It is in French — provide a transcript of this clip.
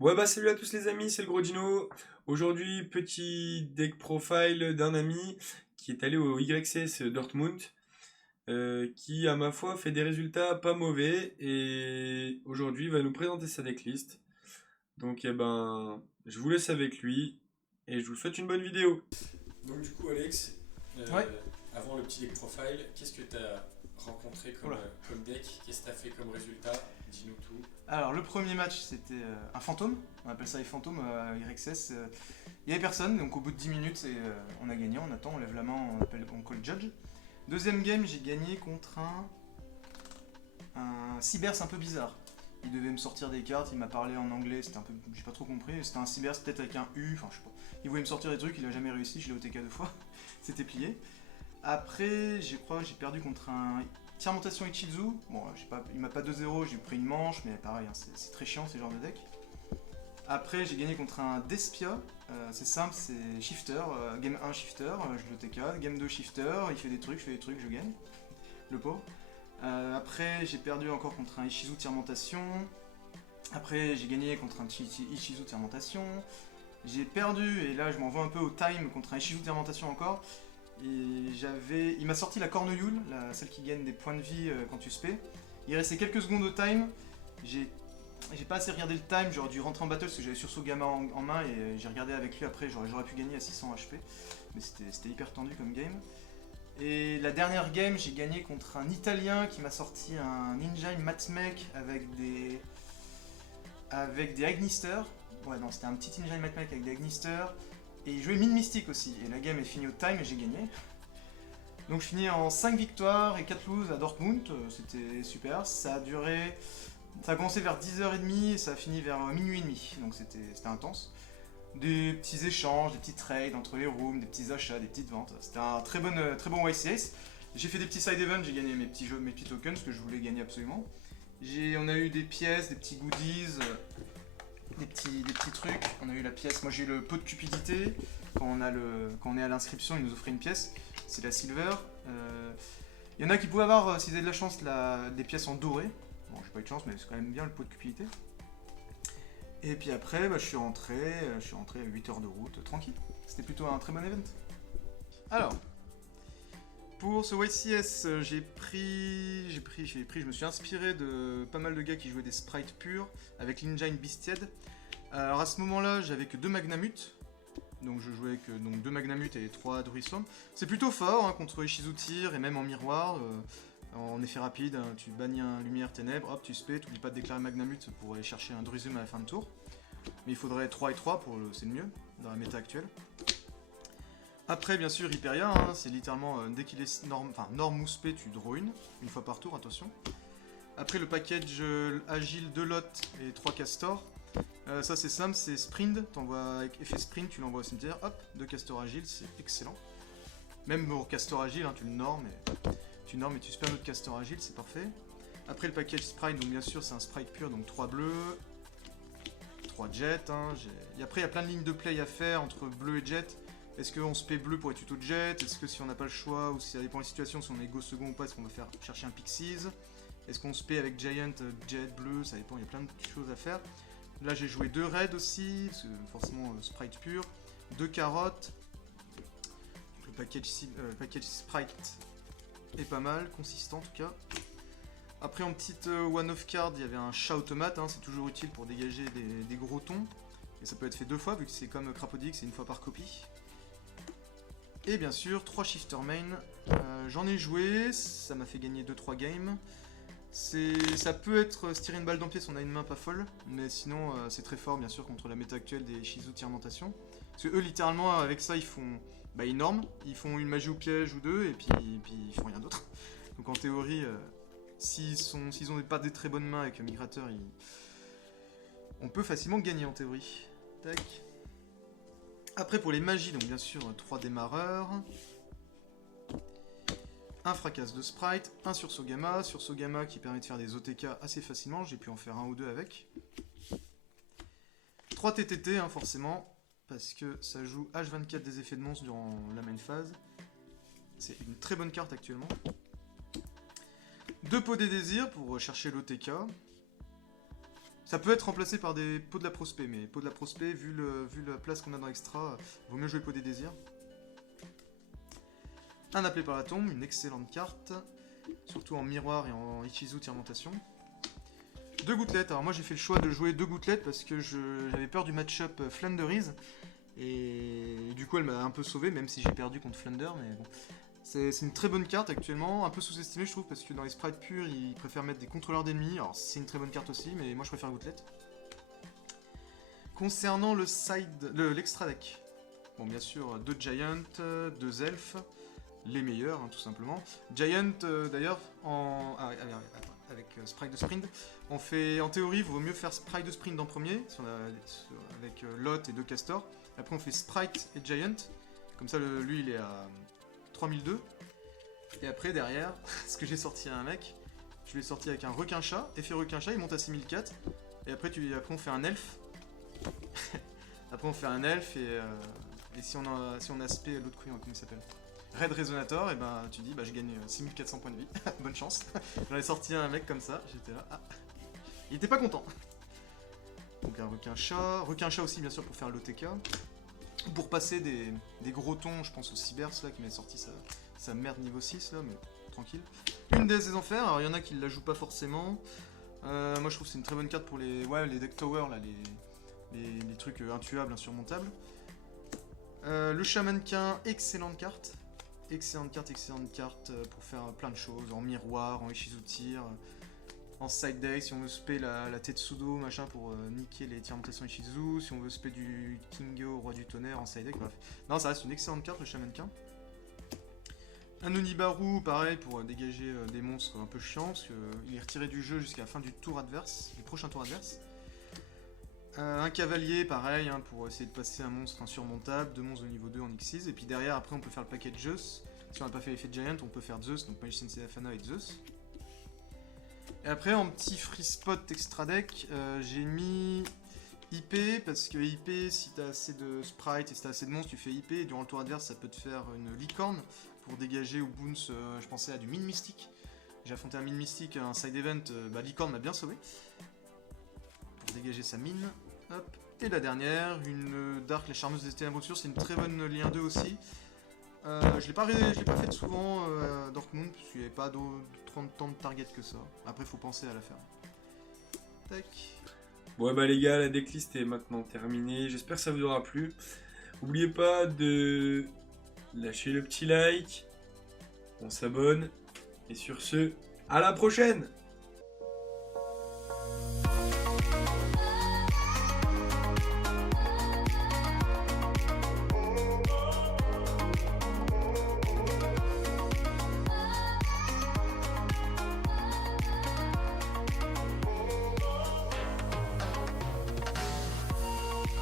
Ouais bah salut à tous les amis, c'est le gros Dino. Aujourd'hui, petit deck profile d'un ami qui est allé au YCS Dortmund, qui à ma foi fait des résultats pas mauvais et aujourd'hui va nous présenter sa decklist. Donc je vous laisse avec lui et je vous souhaite une bonne vidéo. Donc du coup Alex, Ouais, avant le petit deck profile, qu'est-ce que tu as rencontré oula. comme deck? Qu'est-ce que tu as fait comme résultat? Dis-nous tout. Alors, le premier match, c'était un fantôme. On appelle ça les fantômes YXS. Il y avait personne, donc au bout de 10 minutes, on a gagné. On attend, on lève la main, on call judge. Deuxième game, j'ai gagné contre un Cybers un peu bizarre. Il devait me sortir des cartes, il m'a parlé en anglais, c'était un peu. J'ai pas trop compris. C'était un Cybers peut-être avec un U, enfin je sais pas. Il voulait me sortir des trucs, il a jamais réussi, je l'ai OTK 2 fois. C'était plié. Après, je crois que j'ai perdu contre un Tirementation Ichizu. Bon, il m'a pas 2-0, j'ai pris une manche, mais pareil, hein, c'est très chiant ces genres de deck. Après, j'ai gagné contre un Despia. C'est simple, c'est Shifter. Game 1 Shifter, je le TK. Game 2 Shifter, il fait des trucs, je fais des trucs, je gagne. Le pauvre. Après, j'ai perdu encore contre un Ishizu Tirementation. Après, j'ai gagné contre un Ishizu Tirementation. J'ai perdu, et là je m'en vais un peu au time contre un Ishizu Tirementation encore. Il m'a sorti la Cornoyule, celle qui gagne des points de vie quand tu spé. Il restait quelques secondes au time. J'ai j'ai pas assez regardé le time, j'aurais dû rentrer en battle parce que j'avais Sursaut Gamma en main et j'ai regardé avec lui après, j'aurais pu gagner à 600 HP. Mais c'était hyper tendu comme game. Et la dernière game, j'ai gagné contre un Italien qui m'a sorti un Ninja Matmech avec des Agnister. Ouais, non, c'était un petit Ninja Matmech avec des Agnister. Et il jouait Mine Mystique aussi. Et la game est finie au time et j'ai gagné. Donc je finis en 5 victoires et 4 loses à Dortmund, c'était super. Ça a commencé vers 10h30 et ça a fini vers minuit et demi, donc c'était intense. Des petits échanges, des petits trades entre les rooms, des petits achats, des petites ventes. C'était un très bon YCS. J'ai fait des petits side events, j'ai gagné mes petits jeux, mes petits tokens que je voulais gagner absolument. On a eu des pièces, des petits goodies, des petits trucs. On a eu la pièce, moi j'ai eu le pot de cupidité. Quand on est à l'inscription, ils nous offraient une pièce. C'est la silver. Il y en a qui pouvaient avoir, s'ils avaient de la chance, des pièces en doré. Bon, j'ai pas eu de chance, mais c'est quand même bien le pot de cupidité. Et puis après, je suis rentré à 8 heures de route, tranquille. C'était plutôt un très bon event. Alors, pour ce YCS, je me suis inspiré de pas mal de gars qui jouaient des sprites purs avec l'engine Beastied. Alors à ce moment-là, j'avais que 2 Magnamut. Donc je jouais avec donc 2 Magnamut et 3 Druiswamp. C'est plutôt fort hein, contre Ishizu Tyr et même en miroir. En effet rapide, hein, tu bannis un lumière ténèbres, hop, tu spé, t'oublies pas de déclarer Magnamut pour aller chercher un Druisum à la fin de tour. Mais il faudrait 3 et 3 c'est le mieux dans la méta actuelle. Après, bien sûr, Hyperia, hein, c'est littéralement dès qu'il est norme ou spé, tu draw une fois par tour, attention. Après, le package agile 2 lots et 3 castors. Ça, c'est simple, c'est sprint, t'envoies avec effet sprint, tu l'envoies au cimetière, hop, 2 castors agiles, c'est excellent. Même pour castor agile, hein, tu le normes et tu spams notre castor agile, c'est parfait. Après, le package sprite, donc bien sûr, c'est un sprite pur, donc 3 bleus, 3 jets. Hein, et après, il y a plein de lignes de play à faire entre bleu et jet. Est-ce qu'on se paie bleu pour être tuto de jet? Est-ce que si on n'a pas le choix, ou si ça dépend des situations, si on est go second ou pas, est-ce qu'on va faire chercher un Pixies? Est-ce qu'on se paie avec Giant, jet, bleu? Ça dépend, il y a plein de choses à faire. Là, j'ai joué 2 raids aussi, parce que forcément, sprite pur. 2 carottes. Le package sprite est pas mal, consistant en tout cas. Après, en petite one-off card, il y avait un chat automate, hein, c'est toujours utile pour dégager des gros tons. Et ça peut être fait 2 fois, vu que c'est comme Crapodik, c'est une fois par copie. Et bien sûr, 3 shifter main. J'en ai joué, ça m'a fait gagner 2-3 games. Ça peut être se tirer une balle dans le pied si on a une main pas folle, mais sinon c'est très fort bien sûr contre la méta actuelle des Shizu Tirementation. Parce que eux littéralement avec ça ils norment, ils font une magie ou piège ou deux et puis ils font rien d'autre. Donc en théorie, s'ils ont pas des très bonnes mains avec Migrateur, on peut facilement gagner en théorie. Tac. Après pour les magies, donc bien sûr 3 démarreurs. Un fracasse de sprite, un sursaut gamma qui permet de faire des OTK assez facilement, j'ai pu en faire un ou deux avec. 3 TTT hein, forcément, parce que ça joue H24 des effets de monstre durant la main phase. C'est une très bonne carte actuellement. 2 pots des désirs pour chercher l'OTK. Ça peut être remplacé par des pots de la prospect, mais pots de la prospect, vu la place qu'on a dans l'extra, vaut mieux jouer pot des désirs. Un appelé par la tombe, une excellente carte, surtout en miroir et en Ichizu Tirmentation. 2 gouttelettes, alors moi j'ai fait le choix de jouer 2 gouttelettes parce que j'avais peur du match-up Flanderies, et du coup elle m'a un peu sauvé, même si j'ai perdu contre Flander, mais bon. C'est une très bonne carte actuellement, un peu sous-estimée je trouve, parce que dans les sprites purs, ils préfèrent mettre des contrôleurs d'ennemis, alors c'est une très bonne carte aussi, mais moi je préfère gouttelette. Concernant l'extra deck, bon bien sûr, 2 Giant, 2 Elfes, les meilleurs hein, tout simplement. Giant d'ailleurs, avec Sprite de Sprint, on fait, en théorie, il vaut mieux faire Sprite de Sprint en premier, avec Lot et 2 castors. Après on fait Sprite et Giant, comme ça lui il est à 3002. Et après derrière, ce que j'ai sorti à un mec, je l'ai sorti avec un requin-chat, effet requin-chat, il monte à 6004. Et après, on fait un elfe. Après on fait un elfe et si on a spé l'autre queen, comment il s'appelle, Red Resonator, et ben tu dis bah je gagne 6400 points de vie, bonne chance. J'en ai sorti un mec comme ça, j'étais là, ah. Il était pas content. Donc un requin-chat aussi bien sûr pour faire l'OTK. Pour passer des gros tons, je pense au Cybers là qui m'a sorti sa merde niveau 6 là, mais tranquille. Une déesse des enfers, alors il y en a qui la jouent pas forcément. Moi je trouve que c'est une très bonne carte pour les deck tower là, les trucs intuables, insurmontables. Le chamanquin, excellente carte. Excellente carte pour faire plein de choses, en miroir, en Ichizu Tir, en side deck, si on veut spé la Tetsudo, machin, pour niquer les Tirmentation Ichizu, si on veut spé du Kingo, Roi du Tonnerre, en side deck, bref. Non, ça reste une excellente carte, le chamanquin. Un Onibaru, pareil, pour dégager des monstres un peu chiants, parce qu'il est retiré du jeu jusqu'à la fin du tour adverse, du prochain tour adverse. Un cavalier, pareil, hein, pour essayer de passer un monstre insurmontable, 2 monstres de niveau 2 en X6, et puis derrière, après, on peut faire le paquet de Zeus. Si on n'a pas fait l'effet de Giant, on peut faire Zeus, donc Magician Seraphana et Zeus. Et après, en petit free spot extra deck, j'ai mis IP, parce que IP, si t'as assez de sprites et si t'as assez de monstres, tu fais IP, et durant le tour adverse, ça peut te faire une licorne, pour dégager au bounce, je pensais à du mine mystique. J'ai affronté un mine mystique, un side event, licorne m'a bien sauvé. Pour dégager sa mine. Hop. Et la dernière, une Dark, la charmeuse des ténèbres obscures, c'est une très bonne lien 2 aussi. Je l'ai pas fait souvent à Dortmund, parce qu'il n'y avait pas tant de target que ça. Après, faut penser à la faire. Tac. Bon bah les gars, la decklist est maintenant terminée, j'espère que ça vous aura plu. N'oubliez pas de lâcher le petit like, on s'abonne, et sur ce, à la prochaine!